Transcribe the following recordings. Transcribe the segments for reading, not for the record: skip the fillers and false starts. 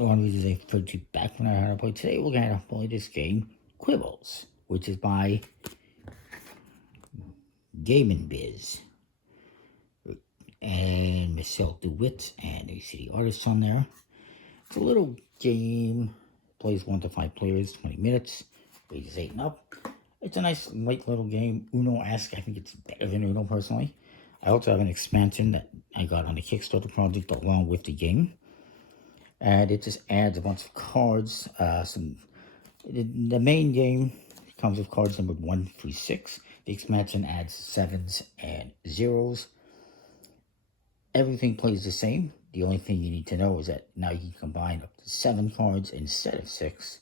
one of these I put you back when I had to play. Today we're going to play this game, Quibbles, which is by Game & Biz. And Michelle DeWitt, and you see the artists on there. It's a little game, plays 1 to 5 players, 20 minutes, ages 8 and up. It's a nice, light little game. Uno-esque. I think it's better than Uno, personally. I also have an expansion that I got on the Kickstarter project along with the game. And it just adds a bunch of cards. The main game comes with cards numbered 1 through 6. The expansion adds 7s and 0s. Everything plays the same. The only thing you need to know is that now you can combine up to 7 cards instead of 6.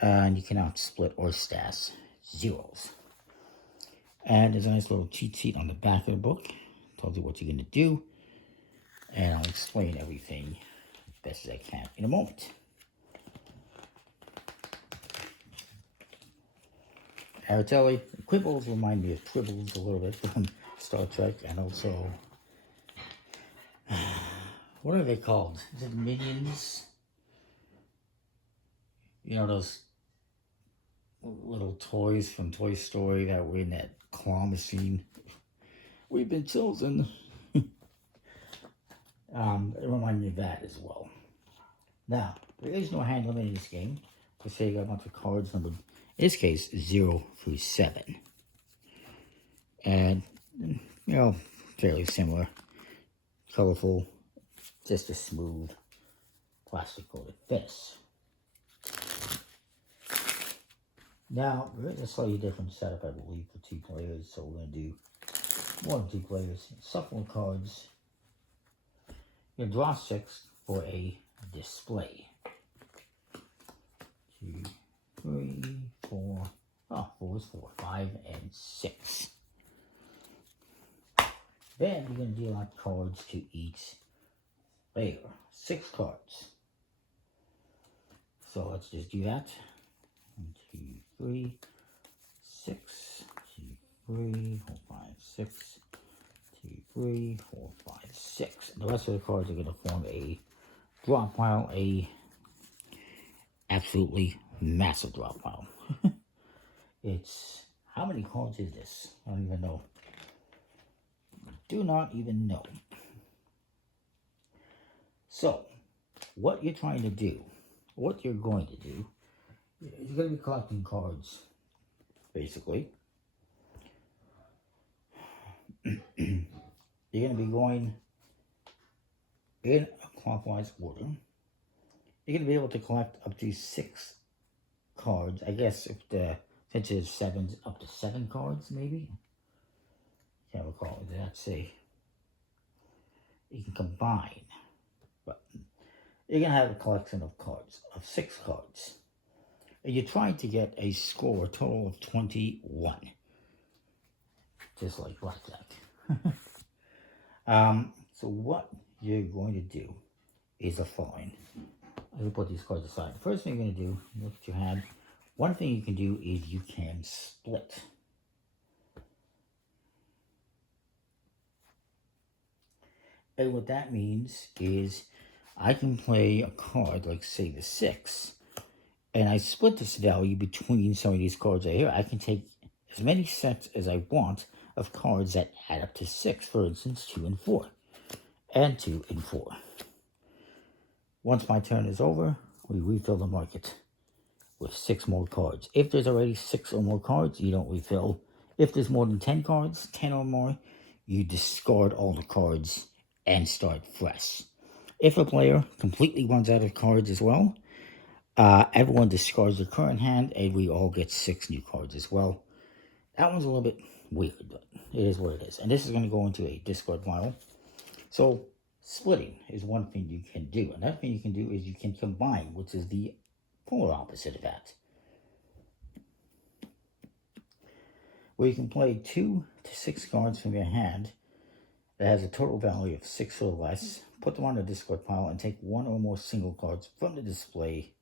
And you cannot split or stash zeros. And there's a nice little cheat sheet on the back of the book. Tells you what you're going to do. And I'll explain everything as best as I can in a moment. Aratelli, Quibbles remind me of Tribbles a little bit from Star Trek, and also, what are they called? Is it Minions? You know, those little toys from Toy Story that were in that claw machine? We've been chosen. It reminded me of that as well. Now, there is no hand limit in this game. To say you got a bunch of cards numbered, in this case, 0 through 7. And, you know, fairly similar. Colorful, just a smooth plastic coated finish. Now, there is a slightly different setup, I believe, for 2 players. So we're going to do more than 2 players. Shuffle cards. You draw 6 for a display. 2, 3, 4. Oh, 4 is 4. 5 and 6. Then you're going to deal out cards to each player. 6 cards. So let's just do that. 1, 2, 3, 6. 2, 3, 4, 5, 6. 2, 3, 4, 5, 6. The rest of the cards are going to form a drop pile, a absolutely massive drop pile. It's, how many cards is this? I don't even know. Do not even know. So, what you're trying to do, what you're going to do, you're going to be collecting cards, basically. You're going to be going in a clockwise order. You're going to be able to collect up to 6 cards. I guess if since it's 7s, up to 7 cards, maybe. Can't recall. Did that say? You can combine. But you're going to have a collection of cards, of 6 cards. And you're trying to get a score, a total of 21. Just like blackjack. So what you're going to do is the following. Let me put these cards aside. The first thing you're going to do, look at your hand. One thing you can do is you can split. And what that means is I can play a card, like say the 6, and I split this value between some of these cards right here. I can take as many sets as I want of cards that add up to 6, for instance, 2 and 4, and 2 and 4. Once my turn is over, we refill the market with 6 more cards. If there's already 6 or more cards, you don't refill. If there's more than 10 cards, 10 or more, you discard all the cards and start fresh. If a player completely runs out of cards as well, everyone discards their current hand, and we all get 6 new cards as well. That one's a little bit weird, but it is what it is. And this is going to go into a discard pile. So, splitting is one thing you can do. Another thing you can do is you can combine, which is the polar opposite of that. Where you can play 2 to 6 cards from your hand that has a total value of 6 or less, put them on the discard pile, and take 1 or more single cards from the display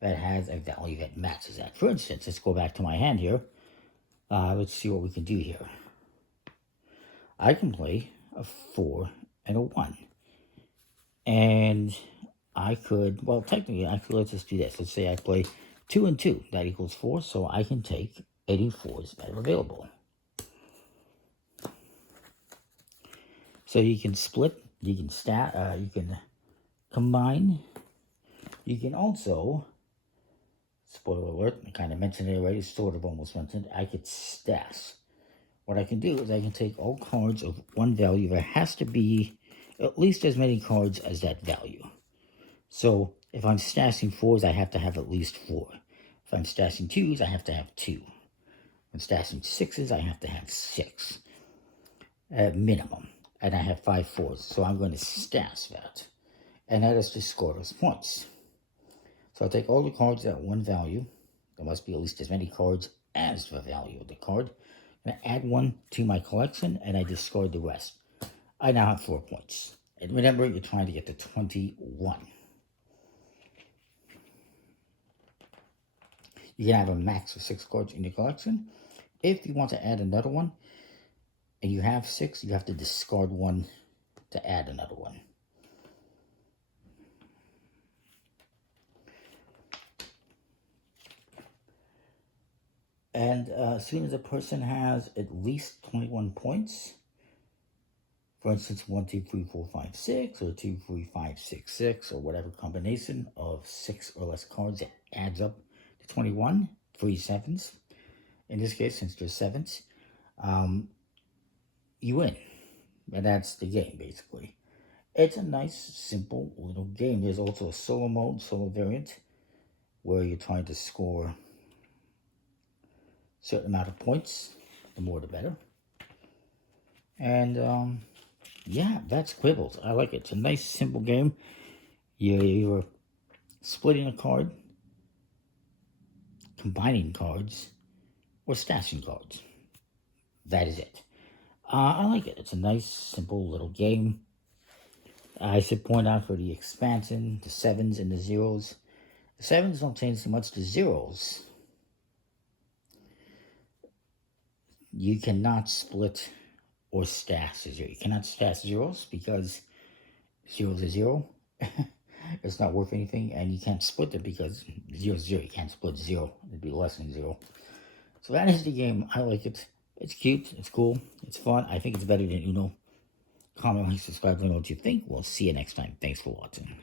that has a value that matches that. For instance, let's go back to my hand here. Let's see what we can do here. I can play a 4 and a 1. And I could, well, technically, let's just do this. Let's say I play 2 and 2. That equals 4, so I can take any 4s that are available. So you can split, you can you can combine. You can also, spoiler alert, I kind of mentioned it already, sort of almost mentioned, I could stash. What I can do is I can take all cards of one value. There has to be at least as many cards as that value. So if I'm stashing 4s, I have to have at least 4. If I'm stashing 2s, I have to have 2. If I'm stashing 6s, I have to have 6 at minimum. And I have 5 4s, so I'm going to stash that. And that is to score those points. So I'll take all the cards at one value. There must be at least as many cards as the value of the card. I'm going to add one to my collection, and I discard the rest. I now have 4 points. And remember, you're trying to get to 21. You can have a max of 6 cards in your collection. If you want to add another one, and you have 6, you have to discard one to add another one. And as soon as a person has at least 21 points, for instance, 1, 2, 3, 4, 5, 6, or 2, 3, 5, 6, 6, or whatever combination of 6 or less cards that adds up to 21, 3 7s. In this case, since there's 7s, you win. And that's the game, basically. It's a nice, simple little game. There's also a solo mode, solo variant, where you're trying to score a certain amount of points. The more, the better. And, yeah, that's Quibbles. I like it. It's a nice, simple game. You're splitting a card, combining cards, or stashing cards. That is it. I like it. It's a nice, simple little game. I should point out for the expansion, the 7s and the 0s. The 7s don't change so much. The 0s, you cannot split or stash a 0. You cannot stash 0s because 0 is a 0. It's not worth anything, and you can't split it because 0 is 0. You can't split 0. It'd be less than 0. So that is the game. I like it. It's cute. It's cool. It's fun. I think it's better than Uno. Comment, like, subscribe, let me know what you think. We'll see you next time. Thanks for watching.